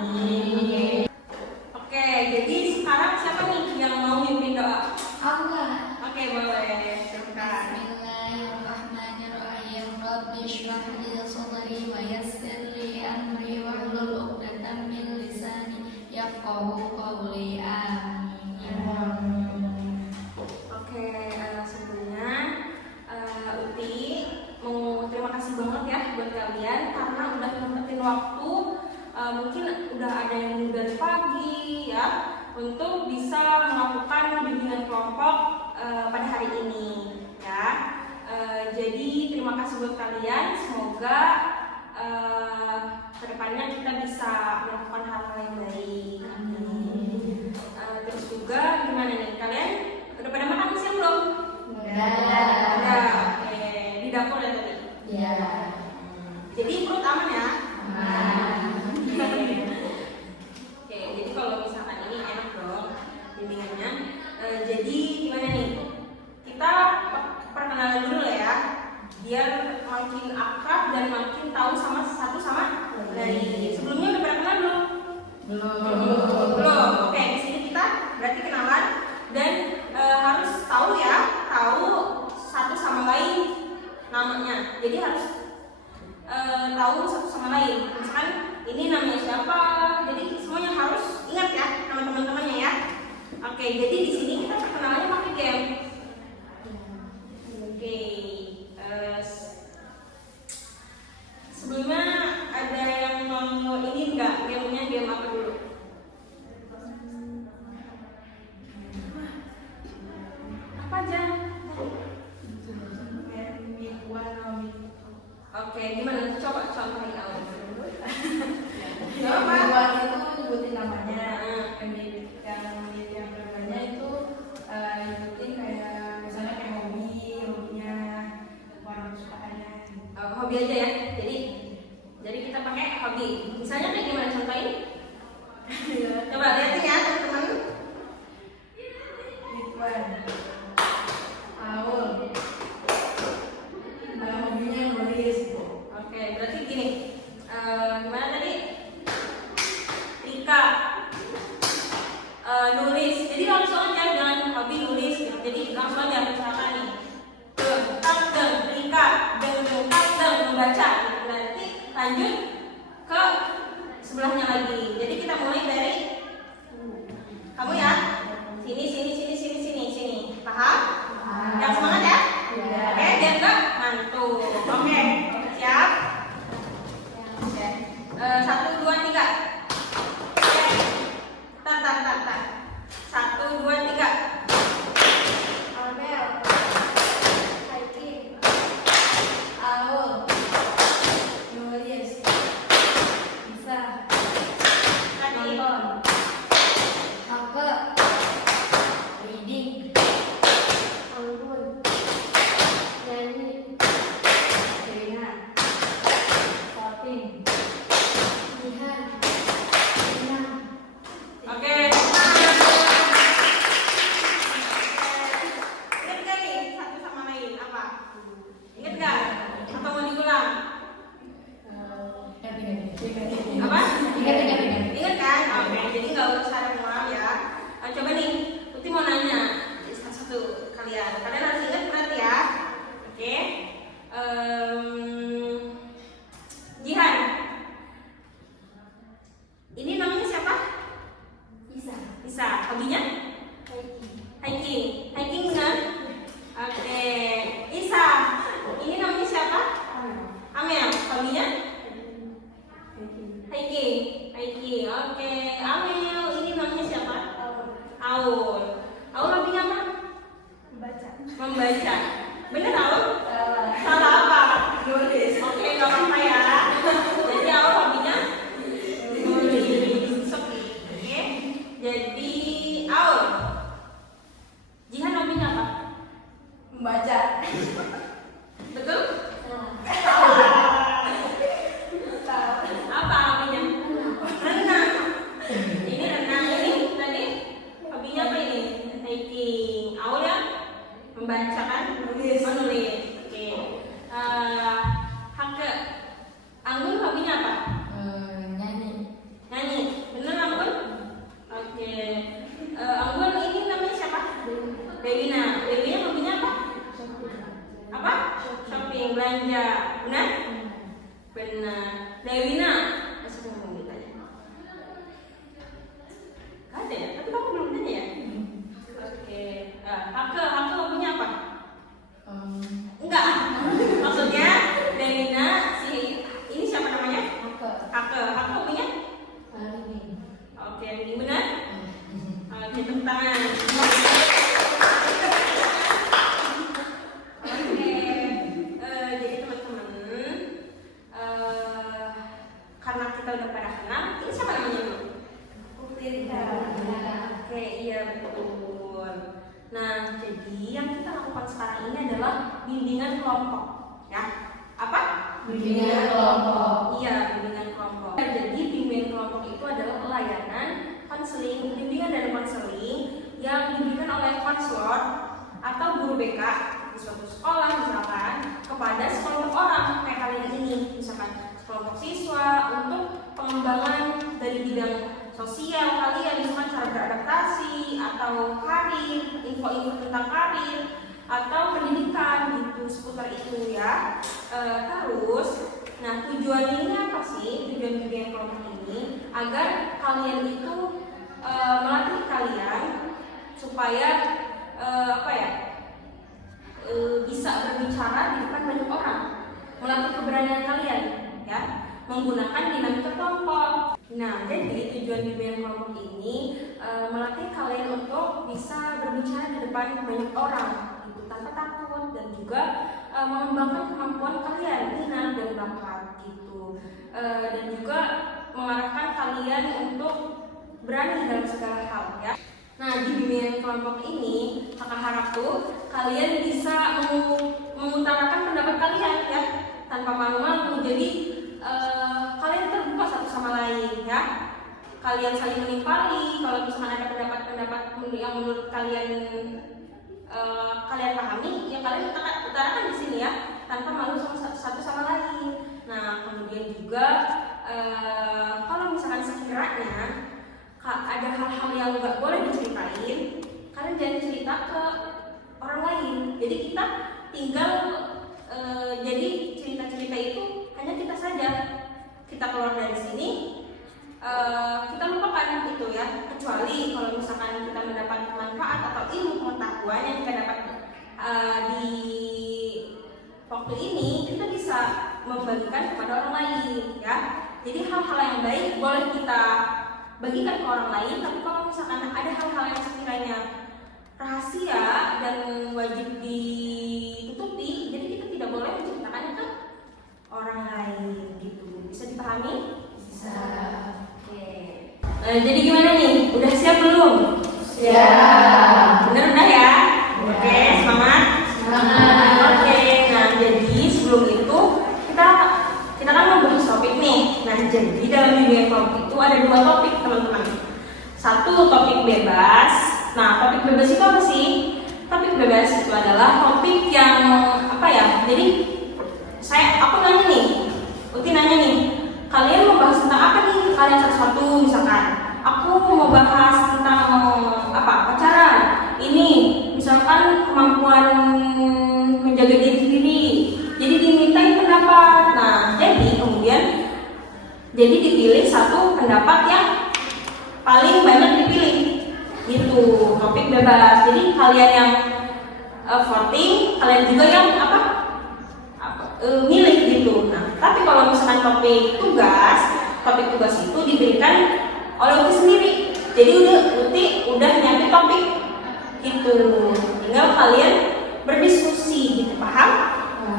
Amin. Oke, jadi sekarang siapa nih yang mau mimpin doa? Aku Kak. Oke, boleh. Silakan. Bismillahirrahmanirrahim. Rabbi shrah li sadri wa yassir li amri wahlul 'uqdatam min lisani yafqahu qawli. Amin. Oke, sebelumnya Uti mau terima kasih banget ya buat kalian karena udah nyempetin waktu, mungkin udah ada yang dari pagi ya untuk bisa melakukan bimbingan kelompok pada hari ini ya. Jadi terima kasih buat kalian, semoga kedepannya kita bisa melakukan hal-hal yang baik. Amin. Terus juga gimana nih, kalian udah pada makan siang belum? Udah. Oke, di dapur ya tadi? Iya. Jadi perut aman ya? Aman. Oke, jadi kalau misalkan ini enak dong bimbingannya. Jadi gimana nih? Kita perkenalan dulu lah ya, biar makin akrab dan makin tahu sama satu sama lain. Sebelumnya udah pernah kenal belum? Belum. Oke, di sini kita berarti kenalan dan harus tahu ya, tahu satu sama lain namanya. Jadi harus tahu satu sama lain. Misalkan ini namanya siapa, jadi semuanya harus ingat ya nama teman-temannya ya. Oke, jadi di sini kita perkenalannya pakai game. Oke, sebelumnya ada yang mau ini enggak? Gamenya game apa dulu? Apa aja? Oke, gimana? Coba contohin awal. Buat itu nyebutin namanya, yang keduanya itu nyebutin kayak misalnya kayak hobinya, warna kesukaannya. Hobi aja ya. Jadi kita pakai hobi. Misalnya kayak gimana, contohin? Coba lihatin ya teman-teman. Ridwan, Aul, hobinya nulis. Oke, berarti gini. Gimana tadi? Rika nulis. Jadi langsung aja, jangan hobi nulis gitu. Jadi langsung aja misalkan nih. Rika membaca gitu. Nanti lanjut ke sebelahnya lagi. Jadi kita mulai dari kamu ya. Sini. Paham? Yang semangat ya? Oke, biar enggak mantul. Oke, siap? Oke. 1, 2, 3. Tar. 1, 2, 3. Albel, Haiki, Aul, nulis, bisa, Tadi. nonton, Aku reading. anggun, nyanyi, Rina, shopping, Jihan. Senang. Oke. Ingat gak nih satu sama lain apa? Ingat gak? Atau mau diulang? Apa? Ingat. Ingat kan? Oke, jadi nggak usah ngulang ya. Coba nih, Uti mau nanya satu kalian. Kalian harus ingat berarti ya. Oke. Jihan. Ini namanya siapa? Isa. Hobinya? Hiking. Hiking benar? Oke. Isa. Ini namanya siapa? Amel. Hobinya? Hiking. Oke. Amel. Ini namanya siapa? Aul. Aul hobinya apa? Membaca. Bener Aul? Salah apa? nulis. Oke, nggak apa-apa ya. Jadi Aul hobinya nulis. Oke. Jadi Aul. Jihan hobinya apa? Membaca, Betul? tahu, Apa hobinya? Renang. Ini renang. Ini tadi hobinya apa ini? Hiking. Aul ya? Membaca kan? nulis. Menulis. karena kita udah pada kenal, ini siapa namanya Bu? Utirka. Oke, iya betul. Nah, jadi yang kita lakukan sekarang ini adalah bimbingan kelompok, ya. Apa? Bimbingan kelompok. Iya, bimbingan kelompok. Nah, jadi bimbingan kelompok itu adalah layanan konseling, bimbingan dan konseling yang diberikan oleh konselor atau guru BK di suatu sekolah misalkan kepada sekelompok orang kayak kalian ini, misalkan sekelompok siswa untuk pengembangan dari bidang sosial kalian, misalkan cara beradaptasi atau karir, info-info tentang karir atau pendidikan gitu, seputar itu ya. Terus, nah tujuan ini apa sih? Tujuan bimbingan kelompok ini agar kalian itu melatih kalian supaya bisa berbicara di depan banyak orang, melatih keberanian kalian ya, menggunakan dinamika kelompok. Nah, jadi tujuan bimbingan kelompok ini melatih kalian untuk bisa berbicara di depan banyak orang gitu, tanpa takut, dan juga mengembangkan kemampuan kalian, minat dan bakat gitu, dan juga mengarahkan kalian untuk berani dalam segala hal ya. Nah, di bimbingan kelompok ini, kakak harap tuh kalian bisa mengutarakan pendapat kalian ya, tanpa malu-malu. Jadi kalian terbuka satu sama lain ya. Kalian saling menimpali. Kalau misalkan ada pendapat-pendapat yang menurut kalian kalian pahami, ya kalian utarakan di sini ya, tanpa malu satu sama lain. Nah, kemudian juga kalau misalkan sekiranya ada hal-hal yang nggak boleh diceritain, kalian jangan cerita ke orang lain. Jadi kita tinggal jadi cerita-cerita itu hanya kita saja. Kita keluar dari sini, kita lupakan itu ya. Kecuali kalau misalkan kita mendapat manfaat atau ilmu pengetahuan yang kita dapat di waktu ini, kita bisa membagikan kepada orang lain ya. Jadi hal-hal yang baik boleh kita bagikan ke orang lain, tapi kalau misalkan ada hal-hal yang sekiranya rahasia dan wajib ditutupi, jadi kita tidak boleh menceritakannya ke orang lain gitu. Bisa dipahami? Bisa. Oke. Jadi gimana nih? Udah siap belum? Siap. Bener udah ya? Udah. Oke, semangat. Semangat. Oke, nah jadi sebelum itu kita kan mau bahas topik nih. Nah, jadi dalam bimbingan kelompok itu ada 2 topik teman-teman. Satu topik bebas. Nah, topik bebas itu apa sih? Topik bebas itu adalah topik yang apa ya? Jadi aku nanya nih, Uti nanya nih, kalian mau bahas tentang apa nih? Kalian satu-satu misalkan. Aku mau bahas tentang pacaran. Ini misalkan kemampuan menjaga diri sendiri. Jadi dimintain pendapat. Nah, jadi dipilih satu pendapat yang paling banyak dipilih. Gitu, topik bebas. Jadi kalian yang voting, kalian juga yang milih gitu. Nah, tapi kalau misalkan topik tugas itu diberikan oleh Uti sendiri. Jadi Uti udah nyampe topik gitu. Tinggal kalian berdiskusi gitu, paham?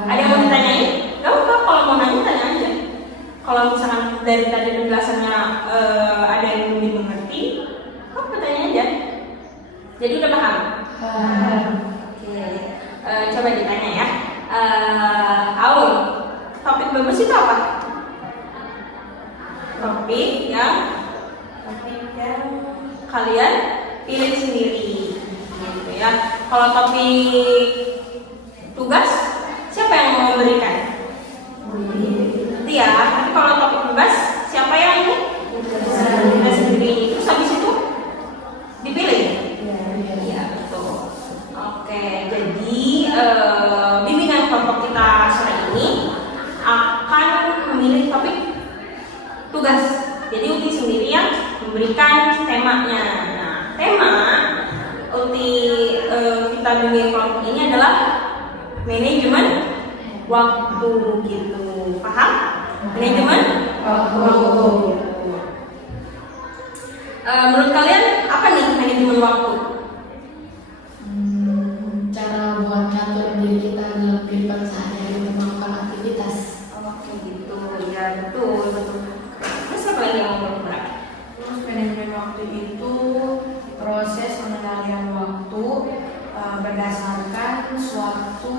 Ada yang mau ditanyain? Gak apa-apa, kalau mau nanya tanya aja. Kalau misalkan dari tadi penjelasannya ada yang belum dimengerti, tanya aja. Jadi udah paham? Oke. Coba ditanya ya. Aul, topik bebas itu apa? Topik yang kalian pilih sendiri, gitu ya. Kalau topik tugas, siapa yang mau memberikan? Nanti ya. Tapi kalau topik bebas, siapa yang ini? Kita sendiri. Terus habis itu dipilih. Iya, betul. Oke, jadi bimbingan kelompok kita sore ini akan memilih topik tugas. Jadi Uti sendiri yang memberikan temanya. Nah, tema Uti kita bimbingan kelompok ini adalah manajemen waktu gitu. Paham? Manajemen waktu. Menurut kalian apa nih manajemen waktu? Cara buat ngatur diri kita dalam kehidupan sehari-hari untuk melakukan aktivitas. Oke gitu, ya betul. suatu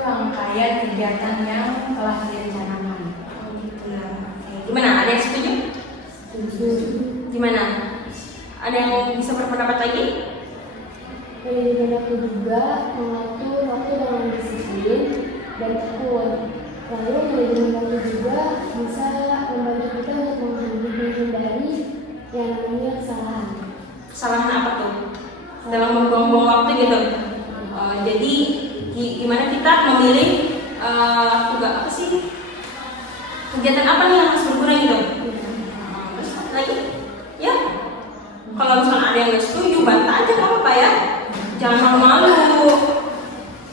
rangkaian kegiatan yang telah direncanakan. Oh gitu ya. Oke. Gimana? Ada yang setuju? Setuju. Gimana? Ada yang bisa berpendapat lagi? Manajemen waktu juga mengatur waktu dengan disiplin dan tekun. Lalu manajemen waktu juga bisa membantu kita untuk menghindari yang namanya kesalahan. Kesalahan apa tuh? Dalam membuang-buang waktu gitu. Jadi gimana kita memilih tugas apa sih? Kegiatan apa nih yang harus berguna gitu? Terus apa lagi? Ya. Kalau misalnya ada yang nggak setuju, bantah aja nggak apa-apa ya. Jangan malu-malu.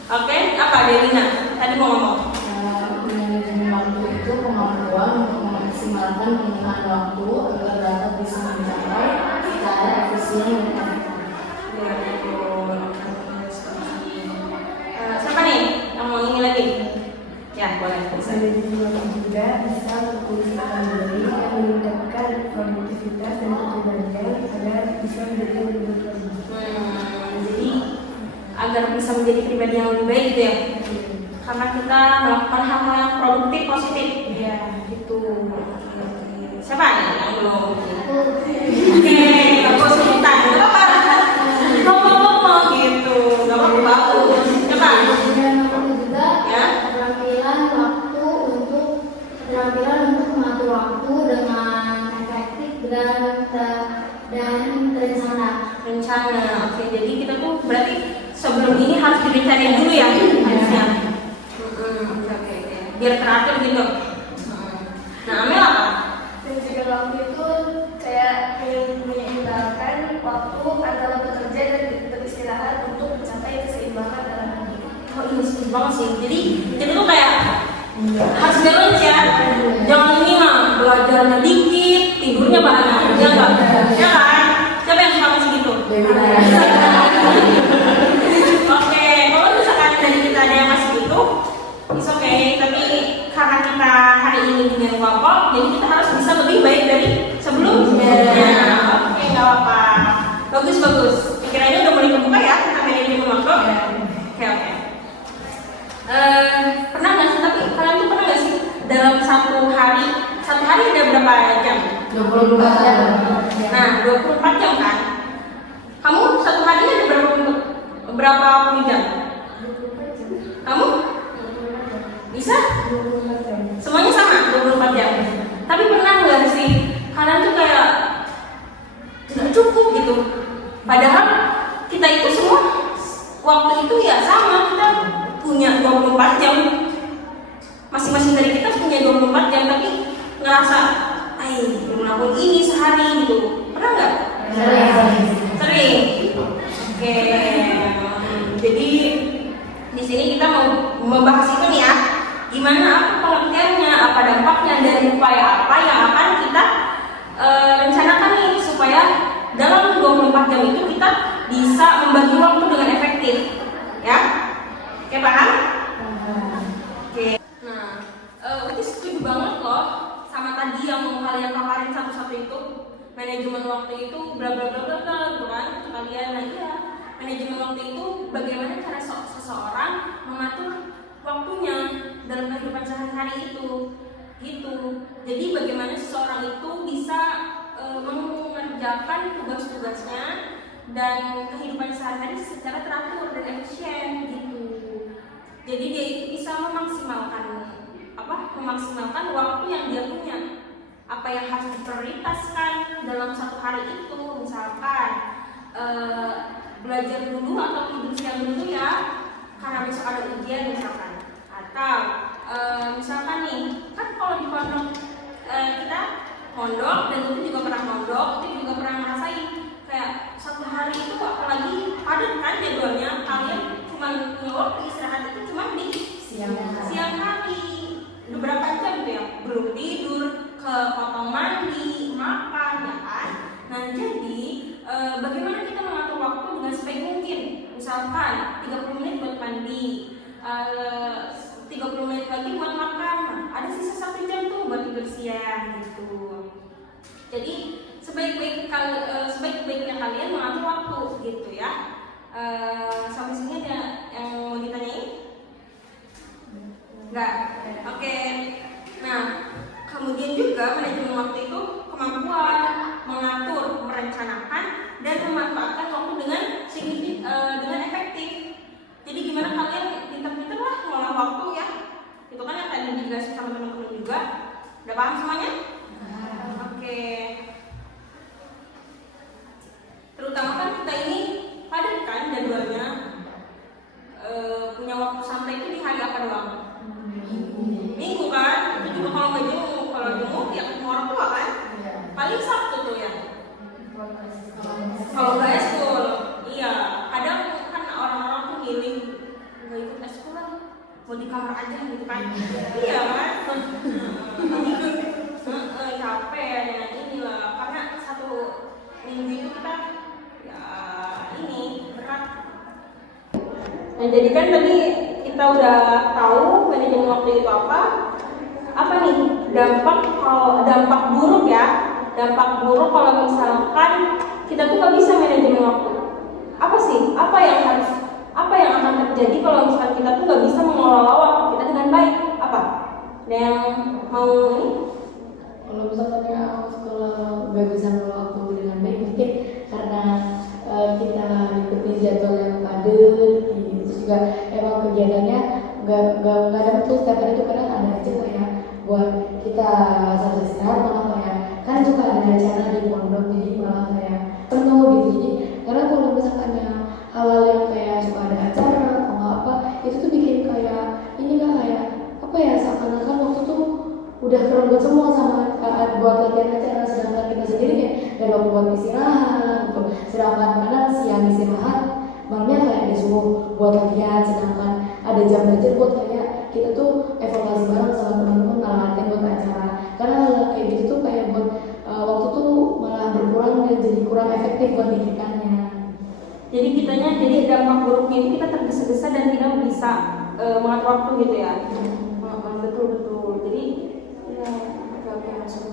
Oke, apa Delina? Tadi mau ngomong. Manajemen waktu itu kemampuan untuk memaksimalkan penggunaan waktu agar dapat bisa mencapai secara efisien dan efektif. Ya, betul. Siapa nih yang mau ini lagi? Ya, boleh. Bisa. Manajemen waktu juga bisa memfokuskan diri dan meningkatkan produktivitas dan kepribadian agar bisa menjadi lebih baik. Jadi agar bisa menjadi pribadi yang lebih baik gitu ya. Karena kita melakukan hal-hal yang produktif, positif. Iya. Gitu. Oke. Siapa nih yang belum? Oke, aku sebutan. Gak apa-apa. Ngomong gitu. Gak apa-apa, bagus. Coba. Manajemen waktu juga Ya. keterampilan untuk mengatur waktu dengan efektif dan terencana. Rencana. Oke, jadi kita tuh berarti sebelum ini harus direncanain dulu ya harusnya. Oke. Biar teratur gitu. Nah, Amel apa? Manajemen waktu itu kayak menyeimbangkan waktu antara bekerja dan beristirahat untuk mencapai keseimbangan dalam hidup. Oh iya, setuju banget sih. Jadi kita tuh kayak harus balance ya. Jangan ini mah belajarnya dikit, tidurnya banyak. Ya enggak? Ya kan? Siapa yang suka masih gitu? Oke, kalau misalkan dari kita ada yang masih gitu, it's okay. Tapi karena kita hari ini dengan kelompok, jadi kita harus bisa lebih baik dari sebelumnya. Oke, nggak apa-apa. Bagus. Pikirannya udah mulai kebuka ya tentang manajemen waktu. Oke. Pernah nggak sih? Tapi kalian tuh pernah nggak sih dalam satu hari ada berapa jam? 24 jam. Nah, 24 jam kan? Kamu satu hari ada berapa puluh jam? Kamu? Bisa? Semuanya sama, 24 jam. Tapi pernah nggak sih kalian tuh kayak nggak cukup gitu? Padahal kita itu semua waktu itu ya sama, kita punya 24 jam. Masing-masing dari kita punya 24 jam, tapi ngerasa belum ngelakuin ini sehari gitu. Pernah nggak? Sering. Oke. Jadi di sini kita mau membahas itu nih ya. Gimana apa pengertiannya, apa dampaknya, dan upaya apa yang akan kita rencanakan nih supaya dalam 24 jam itu kita bisa membagi waktu dengan efektif. Ya? Oke, paham? Oke. Nah, Uti setuju banget loh sama tadi yang mau kalian paparin satu-satu itu. Manajemen waktu itu bla bla bla bla bla gitu kan untuk kalian. Nah iya, manajemen waktu itu bagaimana cara seseorang mengatur waktunya dalam kehidupan sehari-hari itu gitu. Jadi bagaimana seseorang itu bisa mengerjakan tugas-tugasnya dan kehidupan sehari-hari secara teratur dan efisien gitu. Jadi dia itu bisa memaksimalkan waktu yang dia punya. Apa yang harus diprioritaskan dalam satu hari itu, misalkan belajar dulu atau tidur siang dulu ya karena besok ada ujian misalkan, atau misalkan nih kan kalau di pondok kita mondok, dan itu juga pernah mondok, itu juga pernah ngerasain kayak satu hari itu apalagi padat kan jadwalnya, kalian cuma punya waktu istirahat itu cuma di siang hari beberapa jam tuh ya, belum tidur, ke potong mandi, makan ya kan. Nah jadi bagaimana kita mengatur waktu dengan sebaik mungkin. Misalkan 30 menit buat mandi, 30 menit lagi buat makan, ada sisa 1 jam tuh buat tidur siang gitu. Jadi sebaik-baiknya kalian mengatur waktu gitu ya. Sampai sini ada yang mau ditanya Enggak. Oke. Nah, kemudian juga manajemen waktu itu kemampuan mengatur, merencanakan, dan memanfaatkan waktu dengan dengan efektif. Jadi gimana kalian pintar-pintar lah ngolah waktu ya. Itu kan yang tadi dijelasin sama teman-teman juga. Udah paham semuanya? Oke. Terutama kan kita ini padat kan jadwalnya. Punya waktu santai itu di hari apa doang? Minggu kan? Itu juga kalau nggak jenguk. Kalau jenguk ya ketemu orang tua kan? Paling Sabtu tuh ya. Kalau nggak eskul, iya. Kadang kan orang-orang tuh milih nggak ikut eskul lah, mau di kamar aja gitu kan? Iya kan? Capek ya inilah. Karena satu minggu itu kita ya ini berat. Nah jadi kan tadi kita udah tahu manajemen waktu itu apa. Apa nih dampak buruk ya? Dampak buruk kalau misalkan kita tuh nggak bisa manajemen waktu. Apa sih? Apa yang akan terjadi kalau misalkan kita tuh nggak bisa mengelola waktu kita dengan baik? Apa? Ada yang mau ini? Kalau misalkan ya sekolah nggak bisa mengelola waktu dengan baik, mungkin karena kita ikuti jadwal yang padat, terus juga emang kegiatannya nggak ada betul setiap hari itu kadang ada aja kayak buat kita satu istirahat malah kayak kan juga ada acara di pondok jadi malah kayak penuh gitu. Jadi karena kalau misalkan hal-hal yang kayak suka ada acara atau nggak apa itu tuh bikin kayak ini kan kayak apa ya seakan-akan waktu tuh udah kerembut semua sama buat latihan acara, sedangkan kita sendiri kayak gak ada waktu buat istirahat gitu. Sedangkan kadang siang istirahat malamnya kayak disuruh buat latihan, sedangkan ada jam belajar buat kayak kita tuh evaluasi bareng sama teman-teman malah latihan buat acara. Karena kayak gitu tuh kayak buat waktu tuh malah berkurang dan jadi kurang efektif buat didikannya. Jadi kitanya jadi dampak buruknya itu kita tergesa-gesa dan tidak bisa mengatur waktu gitu ya. Betul. Jadi ya oke masuk.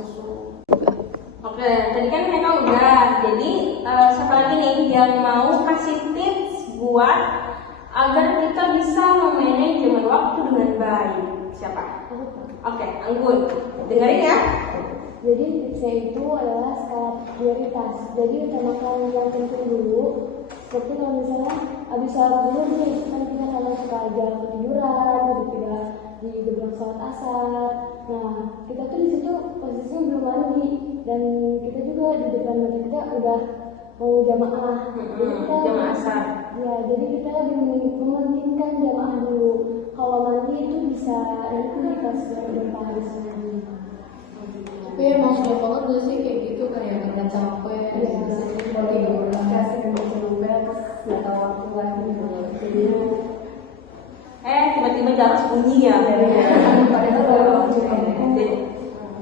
Oke, tadi kan mereka udah. Jadi siapa lagi nih yang mau kasih tips buat agar kita bisa memanajemen waktu dengan baik? Siapa? Oke, Anggun. Dengerin ya. Jadi tipsnya itu adalah skala prioritas. Jadi utamakan yang penting dulu. Seperti kalau misalnya habis sholat dulu nih, kan kita kalau suka jarang ketiduran, jadi tidak di gerbang sholat asar. Nah, kita tuh di situ posisinya belum mandi dan kita juga di depan mata kita udah mau jamaah. Jadi kita jamaah asar. Ya, jadi kita mementingkan jamaah dulu. Kalau mandi itu bisa nanti pas berapa habis mandi. Tapi emang sudah banget gak sih kayak gitu kayak karena capek mau tiduran kasih juga nggak tahu waktu lagi jadi tiba-tiba jarak bunyi ya.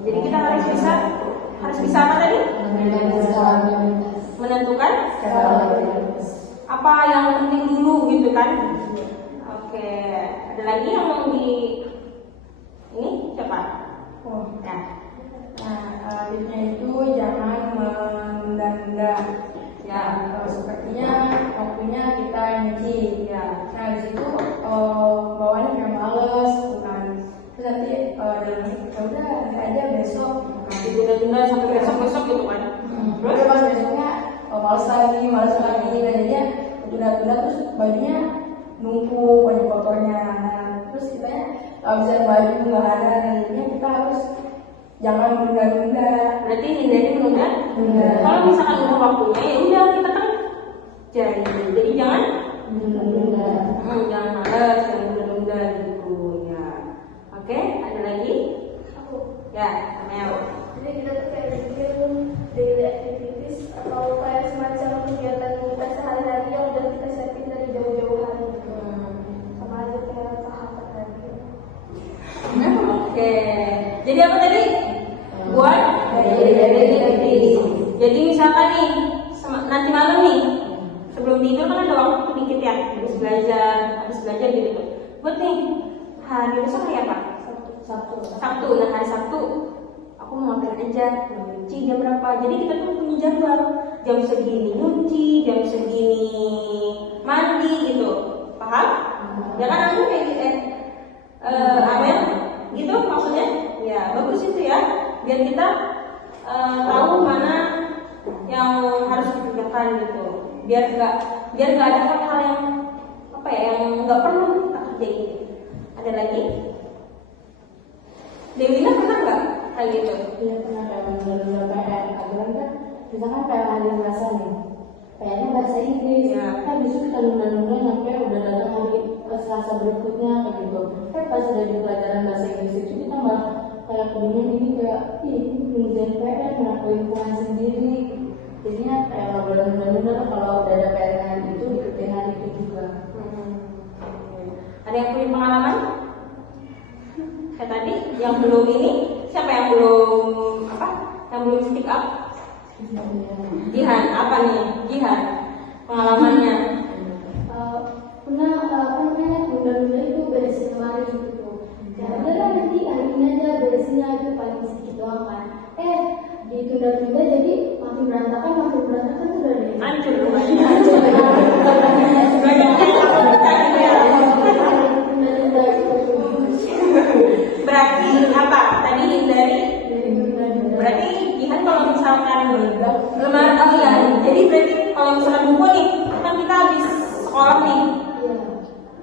Jadi kita harus bisa apa tadi? Menentukan apa yang penting dulu gitu kan? Oke, ada lagi yang mau di ini siapa? Ya. Nah, tipsnya itu jangan menunda-nunda. Ya, sepertinya waktunya kita nyuci. Ya, nah di situ bawaannya kayak males, bukan. Terus nanti dalam ya udah nanti aja besok. Ditunda-tunda sampai besok gitu kan? Terus pas besoknya males lagi. Nah jadinya tunda-tunda terus bajunya numpuk, baju kotornya. Nah, terus kitanya bisa baju nggak ada, dan jadinya kita harus jangan menunda-nunda. Berarti hindari menunda. Kalau misalkan udah waktunya ya udah kita kan jadi jangan Menunda. jangan malas, jangan menunda gitu ya. Oke, ada lagi? Aku. Ya, Mel. Jadi kita tuh kayak bikin daily activities atau kayak semacam kegiatan kita sehari-hari yang udah kita siapin dari jauh-jauh hari gitu. Sama aja kayak sahabat tadi. Oke. Jadi apa tadi? Buat jadi misalkan nih nanti malam nih sebelum tidur kan ada waktu dikit ya habis belajar gitu. Buat nih hari besok hari apa? Sabtu. Nah hari Sabtu aku mau ngapain aja? Mau nyuci jam berapa? Jadi kita tuh punya jadwal. Jam segini nyuci, jam segini mandi gitu. Paham? Ya kan aku kayak gitu Amel, gitu maksudnya? Ya bagus itu ya, biar kita tahu mana yang harus dikerjakan gitu, biar nggak ada hal-hal yang apa ya yang nggak perlu kita kerjain. Ada lagi? Dewina pernah nggak kayak gitu? Iya pernah kayak menunda PR. Aturan kan misalkan kayak hari bahasa nih, PR-nya bahasa Inggris. Ya. Kan besok kita nunda-nunda sampai udah datang hari Selasa berikutnya kayak gitu. Kan pas udah di pelajaran bahasa Inggris itu kita malah kayak kebingungan ini kayak ih ini ngerjain PR kenapa lingkungan sendiri. Jadinya kayak nggak boleh nunda-nunda kalau udah ada PR itu dikerjain hari itu juga. Ada yang punya pengalaman? Kayak tadi yang belum ini, siapa yang belum apa? Yang belum speak up? Jihan, apa nih? Jihan, pengalamannya? Pernah nunda-nunda itu beresin lemari gitu. Ya udah kan nanti hari ini aja beresinnya itu paling sedikit doang kan. Ditunda-tunda jadi makin berantakan tuh udah deh. Hancur rumahnya. Banyak yang kita ya. Berarti apa? Tadi hindari. Berarti Jihan kalau misalkan lemari jadi berarti kalau misalkan buku nih, kan kita habis sekolah nih,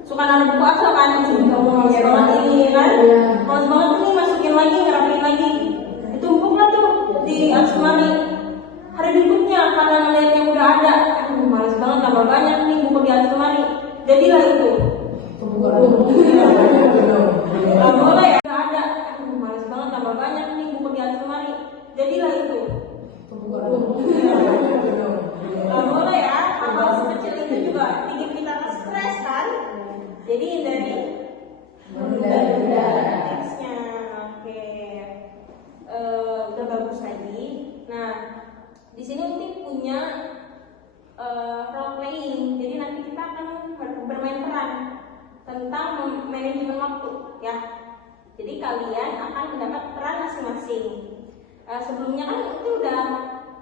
suka naruh buku apa kan? Kamu mau sekolah ini kan? Kalau semangat nih masukin lagi, ngerapin lagi, ditumpuklah tuh di almari. Hari berikutnya karena ngeliat yang udah ada, aduh males banget tambah banyak nih buku di almari. Jadilah itu. Gak boleh ya, gak ada. Aduh males banget tambah banyak nih buku di almari. Jadilah itu. Gak boleh ya, hal-hal sekecil itu juga bikin kita stres kan. Jadi hindari teksnya. Oke, udah bagus lagi. Nah, di sini Uti punya role playing. Jadi nanti kita akan bermain peran tentang manajemen waktu, ya. Jadi kalian akan mendapat peran masing-masing. Sebelumnya kan itu udah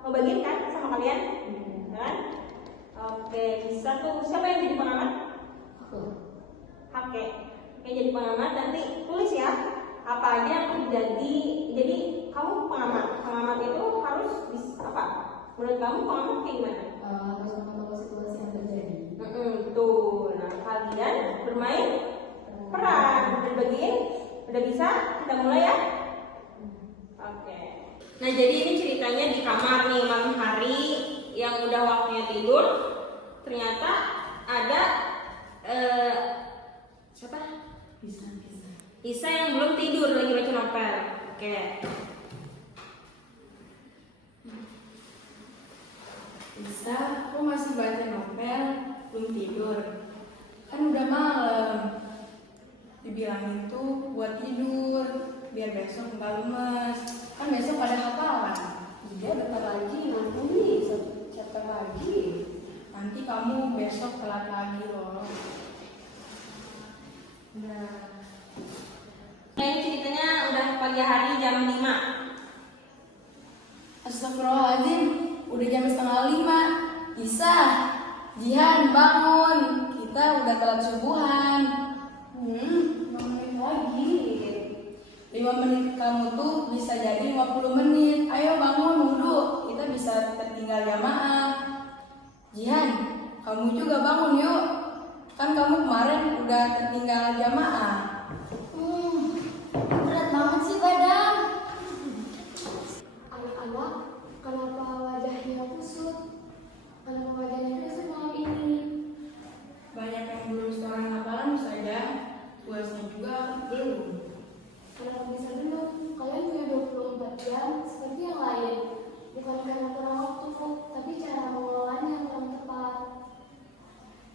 ngebagiin kan sama kalian, kan? Oke, bisa tuh. Siapa yang jadi pengamat? Oke, jadi pengamat nanti tulis ya apa aja yang terjadi. Jadi kamu pengamat itu harus bisa apa? Menurut kamu pengamat kayak gimana? Harus memantau situasi yang terjadi. Betul. Nah, kalian bermain peran, berbagiin. Udah bisa? Kita mulai ya. Oke. Nah, jadi ini ceritanya di kamar nih malam hari yang udah waktunya tidur. Ternyata ada siapa? Isa yang belum tidur lagi baca novel. Oke. Bisa, aku masih baca novel, belum tidur. Kan udah malam. Dibilangin tuh buat tidur, biar besok nggak lemes. Kan besok ada hafalan. Iya bentar lagi nanti nih chapter lagi. Nanti kamu besok telat lagi loh. Nah, ini ceritanya udah pagi hari jam 5. Astagfirullahaladzim, udah jam 4:30. Isa, Jihan bangun. Kita udah telat subuhan. 5 menit lagi. 5 menit kamu tuh bisa jadi 50 menit. Ayo bangun wudhu, kita bisa tertinggal jamaah. Jihan, kamu juga bangun yuk. Kan kamu kemarin udah tertinggal jamaah. Berat banget sih badan. Anak-anak, kenapa wajahnya kusut? Kenapa wajahnya kusut malam ini? Banyak yang belum sekarang hafalan saja. Tugasnya juga belum. Kenapa bisa belum? Kalian punya 24 jam seperti yang lain. Bukan karena kurang waktu, tapi cara mengelolanya yang kurang tepat.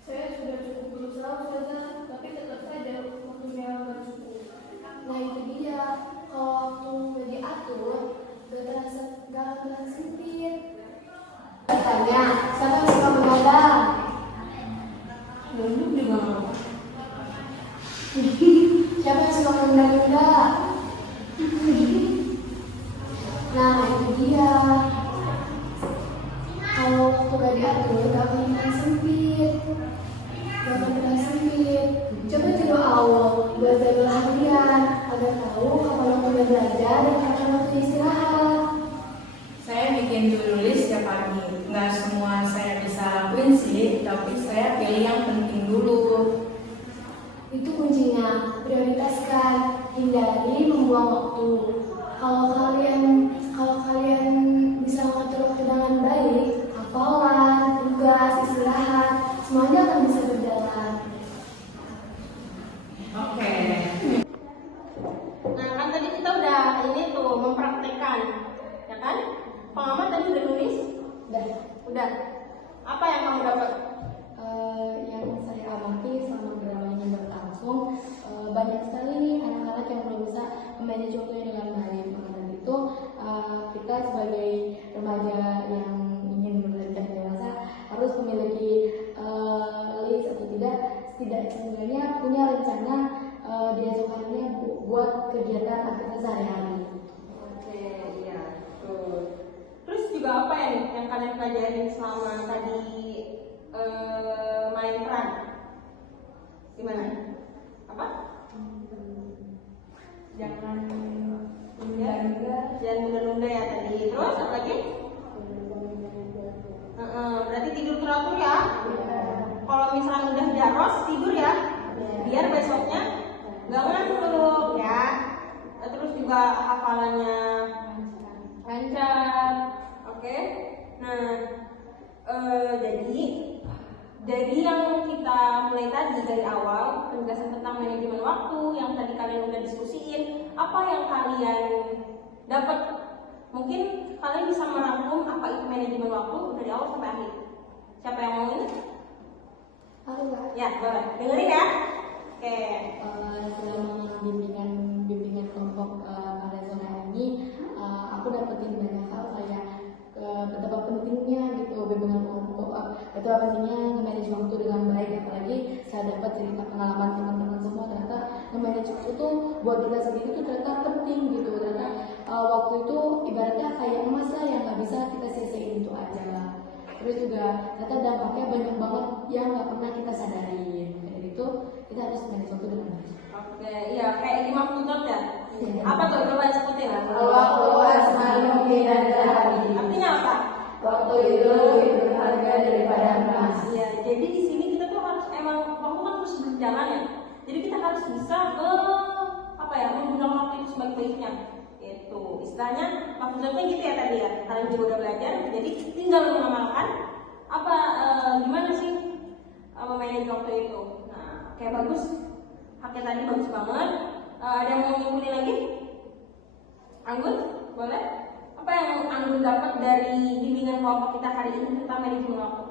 Saya sudah cukup berusaha saja, tapi tetap saja waktunya nggak cukup. Nah itu dia, kalau waktu nggak diatur, nggak akan terasa sempit. Tanya, siapa yang suka begadang? Belum juga mau. Siapa yang suka menunda-nunda? Nah itu dia, kalau waktu gak diatur gak akan pernah sempit. Coba tidur awal, belajarlah harian agar tahu kapan waktunya belajar dan kapan waktu istirahat. Saya bikin to-do list setiap pagi. Nggak semua saya bisa lakuin sih, tapi saya pilih yang penting dulu. Itu kuncinya, prioritaskan, hindari membuang waktu. Kalau kalian bisa mengatur waktu dengan baik, hafalan, tugas, istirahat, semuanya akan bisa berjalan. Oke. Nah, kan tadi kita udah ini tuh mempraktekkan, ya kan? Pengamat tadi udah nulis? Udah. Apa yang kamu dapat? Yang saya amati selama drama ini berlangsung, banyak sekali nih anak-anak yang belum bisa memanage waktunya dengan baik. Maka dari itu kita sebagai remaja yang ingin beranjak dewasa harus memiliki list atau tidak setidaknya punya rencana di esok harinya buat kegiatan aktivitas sehari-hari. Oke, iya, betul. Terus juga apa ya nih yang kalian pelajarin selama tadi main peran? Gimana? Apa? Jangan Nunda-nunda. Jangan nunda-nunda ya tadi. Terus apa lagi? Berarti tidur teratur ya? Kalau misalnya udah jaros tidur ya, biar besoknya nggak ngantuk ya. Terus juga hafalannya lancar, oke? Nah, jadi yang kita mulai tadi dari awal penjelasan tentang manajemen waktu yang tadi kalian udah diskusiin, apa yang kalian dapat? Mungkin kalian bisa merangkum apa itu manajemen waktu dari awal sampai akhir. Siapa yang mau ini? Aku nggak. Ya, boleh. Dengerin ya. Oke. Selama bimbingan kelompok Kalesona ini, aku dapetin banyak hal kayak betapa pentingnya gitu bimbingan kelompok, betapa pentingnya nge-manage waktu dengan baik. Apalagi saya dapat cerita pengalaman teman-teman semua, ternyata nge-manage waktu itu buat kita sendiri tuh ternyata penting gitu. Ternyata waktu itu ibaratnya kayak emas lah yang nggak bisa kita sia-siain itu aja. Terus juga ternyata dampaknya banyak banget yang nggak pernah kita sadarin. Dari itu kita harus manage waktu dengan baik. Oke, iya kayak di Mahfudot ya. Iya. Apa tuh? Coba sebutin. Waktu asmaul dan zahabi. Artinya apa? Waktu itu lebih berharga daripada emas. Iya, jadi di sini kita tuh harus emang waktu kan terus berjalan ya. Jadi kita harus bisa menggunakan waktu itu sebaik-baiknya. Itu istilahnya maksudnya gitu ya tadi ya. Kalian juga udah belajar, jadi tinggal mengamalkan gimana sih memanage waktu itu. Nah, kayak bagus. Haknya tadi bagus banget. Ada yang mau nyimpulin lagi? Anggun, boleh? Apa yang Anggun dapat dari bimbingan kelompok kita hari ini tentang manajemen waktu?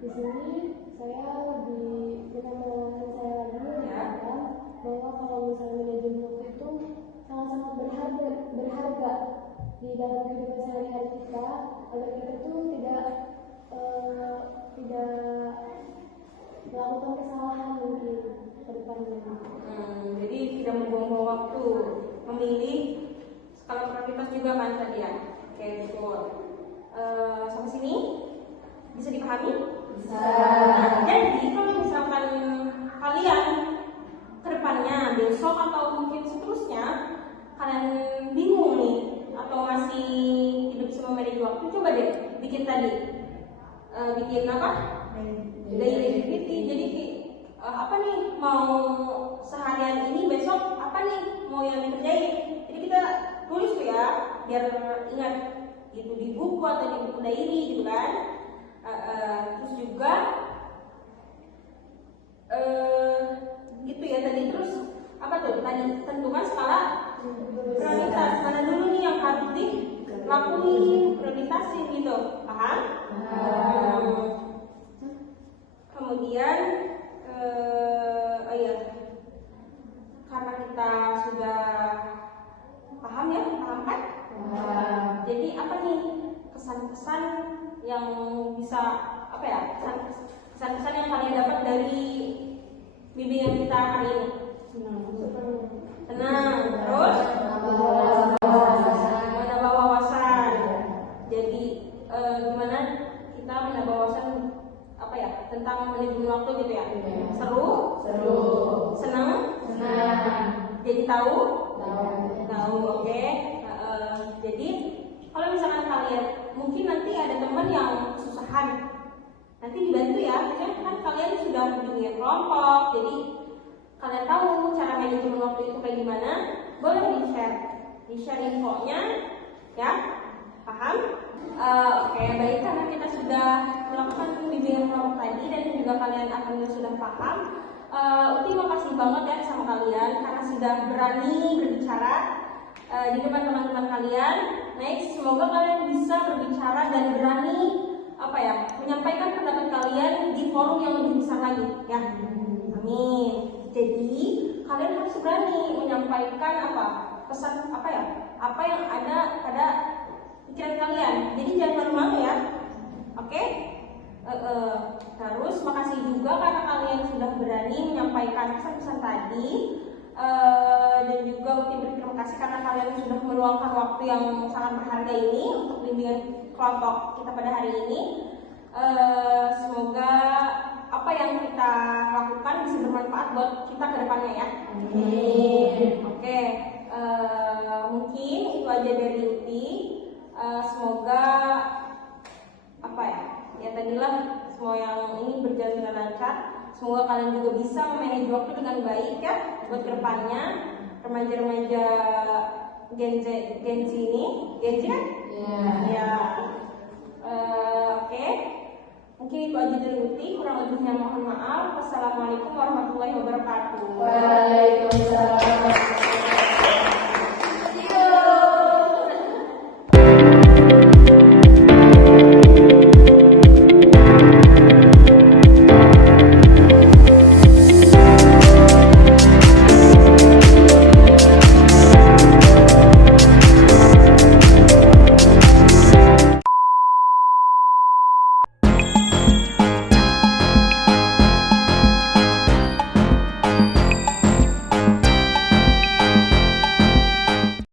Di sini saya dengan pengalaman saya lagi mengatakan bahwa kalau misalnya manajemen waktu itu sangat-sangat berharga di dalam kehidupan sehari-hari kita, agar kita tuh tidak melakukan kesalahan mungkin ke depannya. Jadi tidak membuang-buang waktu, memilih skala prioritas juga kan tadi ya. Oke, betul. Sampai sini bisa dipahami? Bisa. Nah, jadi kalau misalkan kalian kedepannya besok atau mungkin seterusnya kalian bingung nih atau masih tidak bisa memanage waktu, coba deh bikin tadi bikin apa? Daily activity. Jadi apa nih mau seharian ini, besok apa nih mau yang dikerjain. Jadi kita tulis tuh ya biar ingat gitu di buku atau di buku diary gitu kan. Terus juga gitu ya tadi. Terus apa tuh tadi tentukan skala prioritas, mana dulu nih yang harus dilakuin, prioritasin gitu, paham? Kemudian karena kita sudah paham ya, paham kan? Jadi apa nih kesan-kesan yang bisa kesan-kesan yang kalian dapat dari bimbingan kita hari ini? Tenang, terus menambah wawasan. Jadi gimana kita menambah wawasan tentang manajemen waktu gitu ya? Seru, Seru. Senang? Senang. Jadi tahu? Tahu. Tahu, oke. Jadi kalau misalkan kalian mungkin nanti ada teman yang kesusahan, nanti dibantu ya. Kan kalian sudah bikin kelompok, jadi kalian tahu cara manajemen waktu itu kayak gimana. Boleh di-share infonya, ya. Paham? Oke, baik, karena kita sudah melakukan bimbingan kelompok tadi dan juga kalian alhamdulillah sudah paham. Uti makasih banget ya sama kalian karena sudah berani berbicara di depan teman-teman kalian. Next, semoga kalian bisa berbicara dan berani menyampaikan pendapat kalian di forum yang lebih besar lagi, ya. Amin. Jadi kalian harus berani menyampaikan pesan apa yang ada pada pikiran kalian. Jadi jangan malu-malu ya. Oke? Terus makasih juga karena kalian sudah berani menyampaikan pesan-pesan tadi. Dan juga Uti berterima kasih karena kalian sudah meluangkan waktu yang sangat berharga ini untuk bimbingan kelompok kita pada hari ini. Semoga apa yang kita lakukan bisa bermanfaat buat kita ke depannya ya. Amin. Oke, mungkin itu aja dari Uti. Semoga ya tadilah semua yang ini berjalan dengan lancar. Semoga kalian juga bisa memanage waktu dengan baik ya buat kedepannya. Remaja-remaja Gen Z ini, Gen Z kan? Ya. Oke. Mungkin itu aja dari Uti. Kurang lebihnya mohon maaf. Wassalamualaikum warahmatullahi wabarakatuh. Waalaikumsalam.